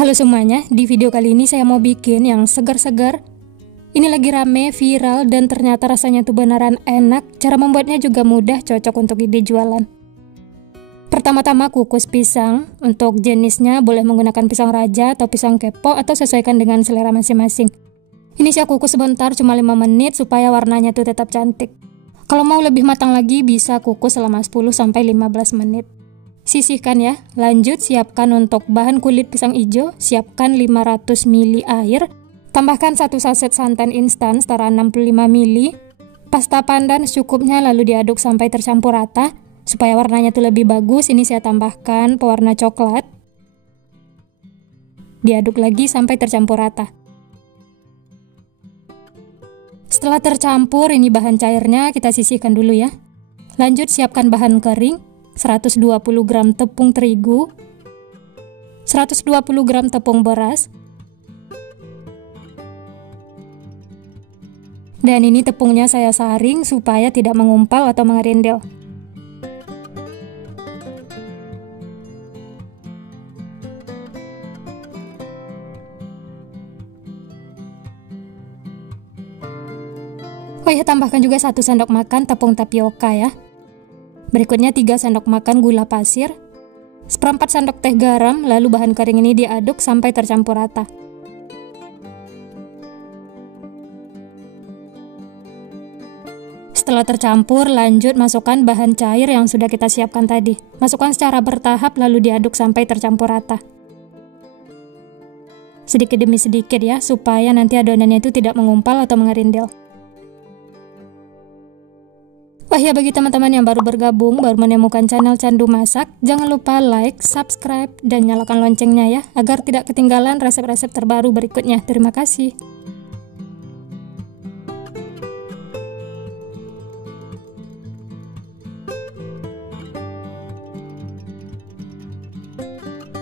Halo semuanya, di video kali ini saya mau bikin yang segar-segar. Ini lagi rame, viral, dan ternyata rasanya tuh beneran enak. Cara membuatnya juga mudah, cocok untuk ide jualan. Pertama-tama kukus pisang. Untuk jenisnya boleh menggunakan pisang raja atau pisang kepo atau sesuaikan dengan selera masing-masing. Ini saya kukus sebentar, cuma 5 menit supaya warnanya tuh tetap cantik. Kalau mau lebih matang lagi bisa kukus selama 10-15 menit. Sisihkan ya. Lanjut siapkan untuk bahan kulit pisang hijau, siapkan 500 ml air, tambahkan 1 saset santan instan setara 65 ml, pasta pandan secukupnya lalu diaduk sampai tercampur rata, supaya warnanya tuh lebih bagus. Ini saya tambahkan pewarna coklat. Diaduk lagi sampai tercampur rata. Setelah tercampur, ini bahan cairnya kita sisihkan dulu ya. Lanjut siapkan bahan kering, 120 gram tepung terigu, 120 gram tepung beras, dan ini tepungnya saya saring supaya tidak mengumpal atau mengerindil. Oh ya, tambahkan juga 1 sendok makan tepung tapioka ya. Berikutnya 3 sendok makan gula pasir, 1/4 sendok teh garam, lalu bahan kering ini diaduk sampai tercampur rata. Setelah tercampur, lanjut masukkan bahan cair yang sudah kita siapkan tadi. Masukkan secara bertahap lalu diaduk sampai tercampur rata. Sedikit demi sedikit ya, supaya nanti adonannya itu tidak mengumpal atau mengerindil. Wah ya, bagi teman-teman yang baru bergabung, baru menemukan channel Candu Masak, jangan lupa like, subscribe, dan nyalakan loncengnya ya, agar tidak ketinggalan resep-resep terbaru berikutnya. Terima kasih.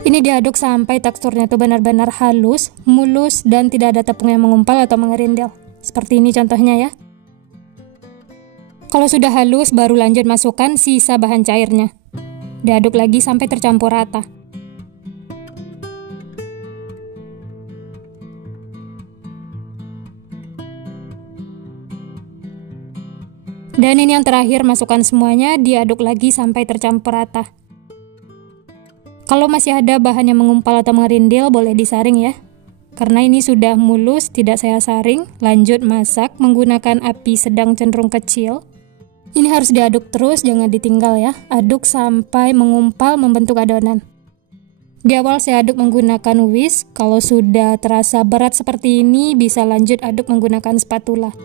Ini diaduk sampai teksturnya tuh benar-benar halus, mulus, dan tidak ada tepung yang mengumpal atau mengerindil. Seperti ini contohnya ya. Kalau sudah halus, baru lanjut masukkan sisa bahan cairnya. Diaduk lagi sampai tercampur rata. Dan ini yang terakhir, masukkan semuanya, diaduk lagi sampai tercampur rata. Kalau masih ada bahan yang mengumpal atau mengerindil, boleh disaring ya. Karena ini sudah mulus, tidak saya saring. Lanjut masak menggunakan api sedang cenderung kecil. Ini harus diaduk terus, jangan ditinggal ya. Aduk sampai mengumpal membentuk adonan. Di awal saya aduk menggunakan whisk. Kalau sudah terasa berat seperti ini, bisa lanjut aduk menggunakan spatula.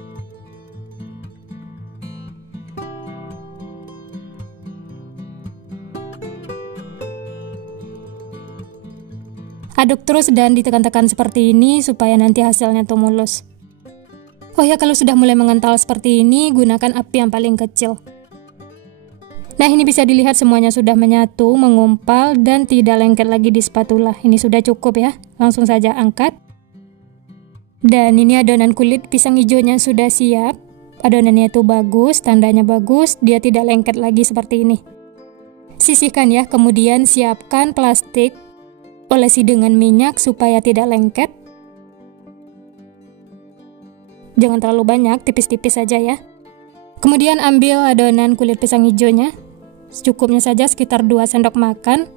Aduk terus dan ditekan-tekan seperti ini supaya nanti hasilnya tuh mulus. Oh ya, kalau sudah mulai mengental seperti ini, gunakan api yang paling kecil. Nah, ini bisa dilihat semuanya sudah menyatu, mengumpal, dan tidak lengket lagi di spatula. Ini sudah cukup ya, langsung saja angkat. Dan ini adonan kulit pisang hijaunya sudah siap. Adonannya itu bagus, tandanya bagus, dia tidak lengket lagi seperti ini. Sisihkan ya, kemudian siapkan plastik, olesi dengan minyak supaya tidak lengket. Jangan terlalu banyak, tipis-tipis saja ya. Kemudian ambil adonan kulit pisang hijaunya, secukupnya saja sekitar 2 sendok makan.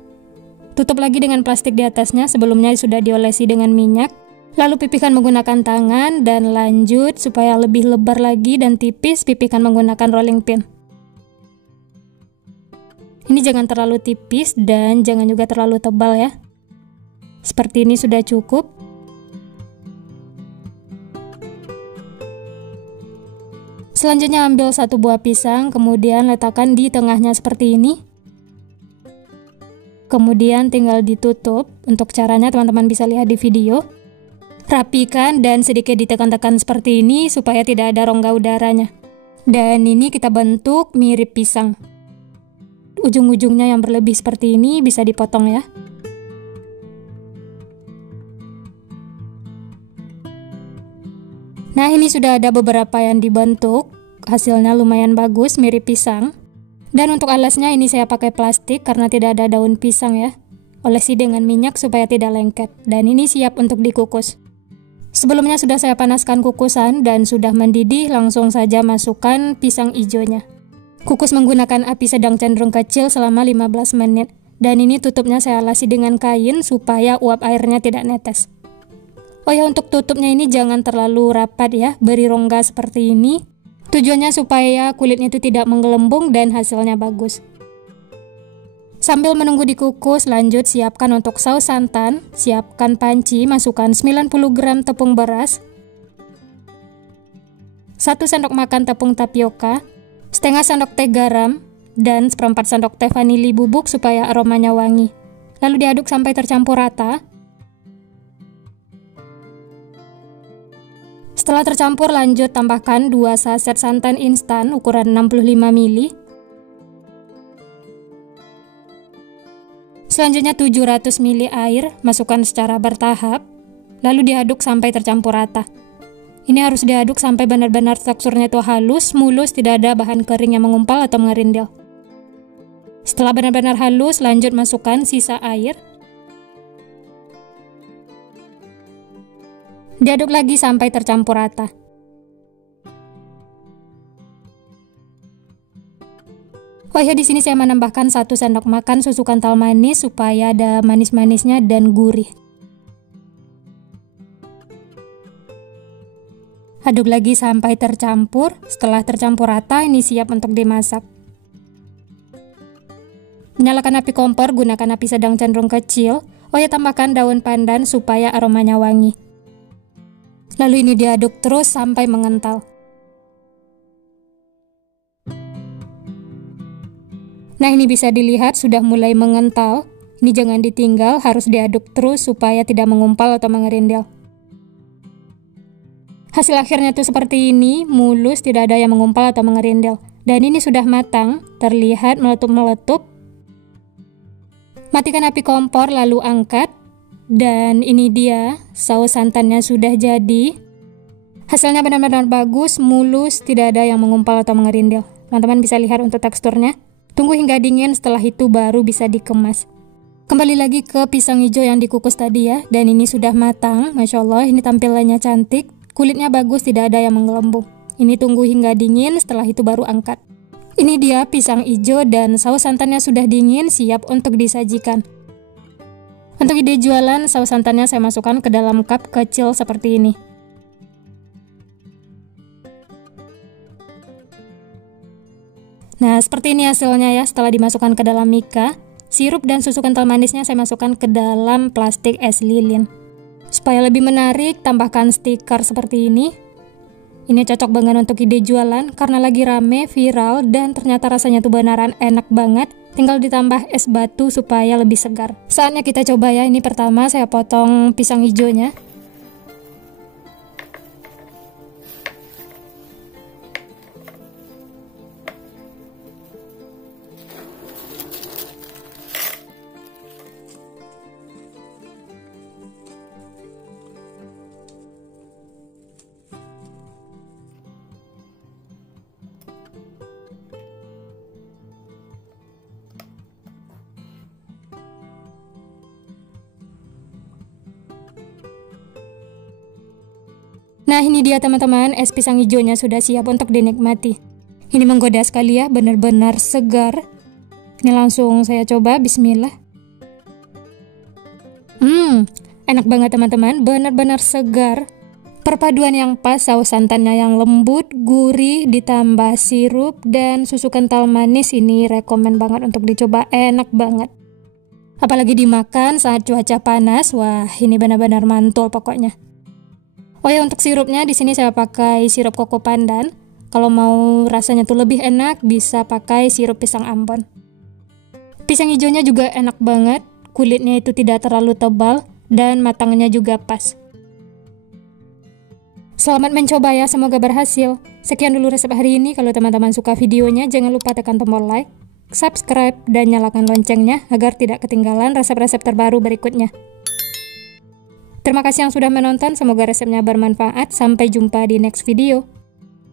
Tutup lagi dengan plastik di atasnya, sebelumnya sudah diolesi dengan minyak. Lalu pipihkan menggunakan tangan dan lanjut supaya lebih lebar lagi dan tipis, pipihkan menggunakan rolling pin. Ini jangan terlalu tipis dan jangan juga terlalu tebal ya. Seperti ini sudah cukup. Selanjutnya ambil 1 buah pisang, kemudian letakkan di tengahnya seperti ini. Kemudian tinggal ditutup. Untuk caranya teman-teman bisa lihat di video. Rapikan dan sedikit ditekan-tekan seperti ini supaya tidak ada rongga udaranya. Dan ini kita bentuk mirip pisang. Ujung-ujungnya yang berlebih seperti ini bisa dipotong ya. Nah, ini sudah ada beberapa yang dibentuk, hasilnya lumayan bagus, mirip pisang. Dan untuk alasnya ini saya pakai plastik karena tidak ada daun pisang ya. Olesi dengan minyak supaya tidak lengket, dan ini siap untuk dikukus. Sebelumnya sudah saya panaskan kukusan dan sudah mendidih, langsung saja masukkan pisang hijaunya. Kukus menggunakan api sedang cenderung kecil selama 15 menit. Dan ini tutupnya saya alasi dengan kain supaya uap airnya tidak netes. Oh ya, untuk tutupnya ini jangan terlalu rapat ya, beri rongga seperti ini. Tujuannya supaya kulitnya itu tidak menggelembung dan hasilnya bagus. Sambil menunggu dikukus, lanjut siapkan untuk saus santan. Siapkan panci, masukkan 90 gram tepung beras, 1 sendok makan tepung tapioka, setengah sendok teh garam, dan seperempat sendok teh vanili bubuk supaya aromanya wangi. Lalu diaduk sampai tercampur rata. Setelah tercampur, lanjut tambahkan 2 saset santan instan ukuran 65 ml. Selanjutnya 700 ml air, masukkan secara bertahap. Lalu diaduk sampai tercampur rata. Ini harus diaduk sampai benar-benar teksturnya itu halus, mulus, tidak ada bahan kering yang mengumpal atau mengerindil. Setelah benar-benar halus, lanjut masukkan sisa air. Diaduk lagi sampai tercampur rata. Oh ya, di sini saya menambahkan 1 sendok makan susu kental manis supaya ada manis-manisnya dan gurih. Aduk lagi sampai tercampur. Setelah tercampur rata, ini siap untuk dimasak. Nyalakan api kompor, gunakan api sedang cenderung kecil. Oh ya, tambahkan daun pandan supaya aromanya wangi. Lalu ini diaduk terus sampai mengental. Nah, ini bisa dilihat sudah mulai mengental. Ini jangan ditinggal, harus diaduk terus supaya tidak mengumpal atau mengerindil. Hasil akhirnya tuh seperti ini, mulus, tidak ada yang mengumpal atau mengerindil. Dan ini sudah matang, terlihat meletup-meletup. Matikan api kompor lalu angkat. Dan ini dia, saus santannya sudah jadi. Hasilnya benar-benar bagus, mulus, tidak ada yang mengumpal atau mengerindil. Teman-teman bisa lihat untuk teksturnya. Tunggu hingga dingin, setelah itu baru bisa dikemas. Kembali lagi ke pisang hijau yang dikukus tadi ya. Dan ini sudah matang, Masya Allah, ini tampilannya cantik. Kulitnya bagus, tidak ada yang menggelembung. Ini tunggu hingga dingin, setelah itu baru angkat. Ini dia pisang hijau dan saus santannya sudah dingin, siap untuk disajikan. Untuk ide jualan, saus santannya saya masukkan ke dalam cup kecil seperti ini. Nah, seperti ini hasilnya ya setelah dimasukkan ke dalam mika. Sirup dan susu kental manisnya saya masukkan ke dalam plastik es lilin. Supaya lebih menarik, tambahkan stiker seperti ini. Ini cocok banget untuk ide jualan karena lagi rame, viral, dan ternyata rasanya tuh beneran enak banget. Tinggal ditambah es batu supaya lebih segar. Saatnya kita coba ya. Ini pertama saya potong pisang hijaunya. Nah, ini dia teman-teman, es pisang hijaunya sudah siap untuk dinikmati. Ini menggoda sekali ya, benar-benar segar. Ini langsung saya coba, bismillah. Enak banget teman-teman, benar-benar segar. Perpaduan yang pas, saus santannya yang lembut, gurih, ditambah sirup, dan susu kental manis. Ini rekomen banget untuk dicoba, enak banget. Apalagi dimakan saat cuaca panas, wah ini benar-benar mantul pokoknya. Oh ya, untuk sirupnya di sini saya pakai sirup koko pandan. Kalau mau rasanya tuh lebih enak, bisa pakai sirup pisang Ambon. Pisang hijaunya juga enak banget, kulitnya itu tidak terlalu tebal, dan matangnya juga pas. Selamat mencoba ya, semoga berhasil. Sekian dulu resep hari ini. Kalau teman-teman suka videonya, jangan lupa tekan tombol like, subscribe, dan nyalakan loncengnya agar tidak ketinggalan resep-resep terbaru berikutnya. Terima kasih yang sudah menonton, semoga resepnya bermanfaat. Sampai jumpa di next video.